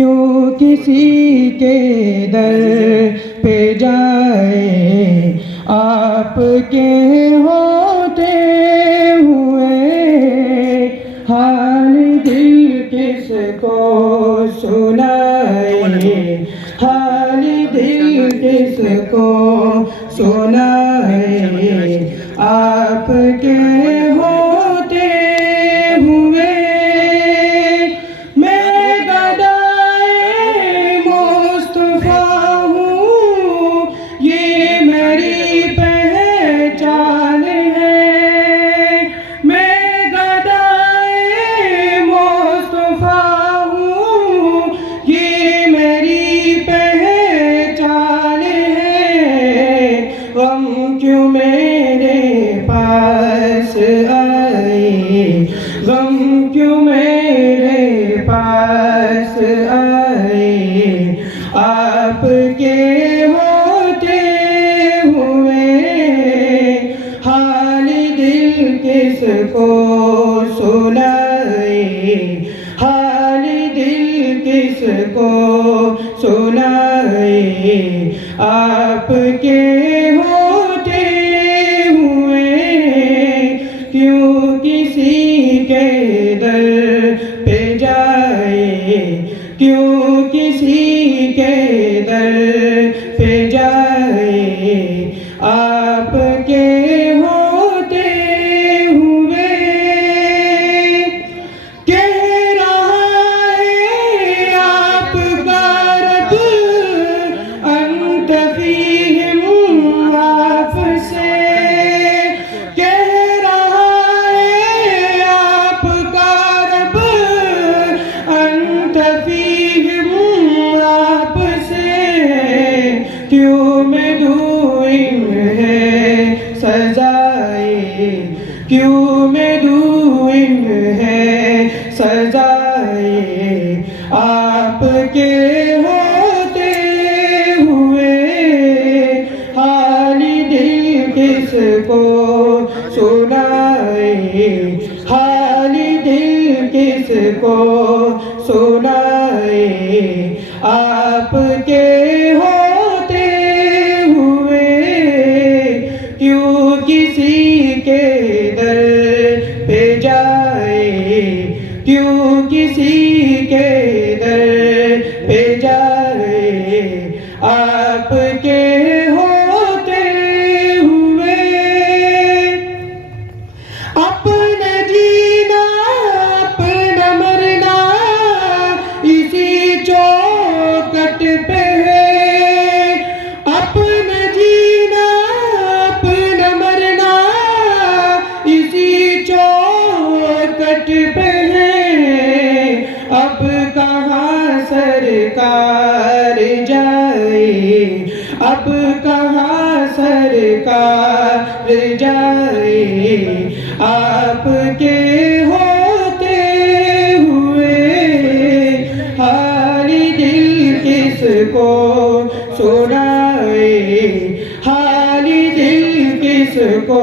क्यों किसी के दर पे जाए, आपके होते हुए हाल दिल किसको सुनाए, हाल दिल किसको सुनाए। आपके होते हुए मैं गदाए मुस्तफा हूँ, ये मेरी पहचान है। मैं गदाए मुस्तफा हूँ, ये मेरी पहचान है। गम क्यों मेरे पास आए, गम क्यों मेरे पास आए, आपके होते हुए हाल दिल किसको सुनाए, हाल दिल किसको सुनाए। आपके होते हुए क्यों किसी के दर पे जाए, क्यों किसी के दर पे जाए। आपके होते हुए कह रहा है आपका रब अंत फीहिम, आपसे कह रहा है आपका रब अंत फीहिम, आपसे क्यों मैं दूं इन्हें सजाए, क्यों मैं दूं इन्हें सजाए। आपके होते हुए हाल दिल किसको सुनाए, हाल दिल किसको सुनाए। आपके होते हुए क्यों किसी के दर पे जाए, क्यों किसी के दर पे जाए। आपके होते हुए अपना जीना अपना मरना इसी चौखट पे है, अपना जीना अपना मरना इसी चौखट पे है। अब कहाँ सरकार जाए, अब कहाँ सरकार जाए। आपके होते हुए हाल दिल किसको सुनाए, हाल दिल किसको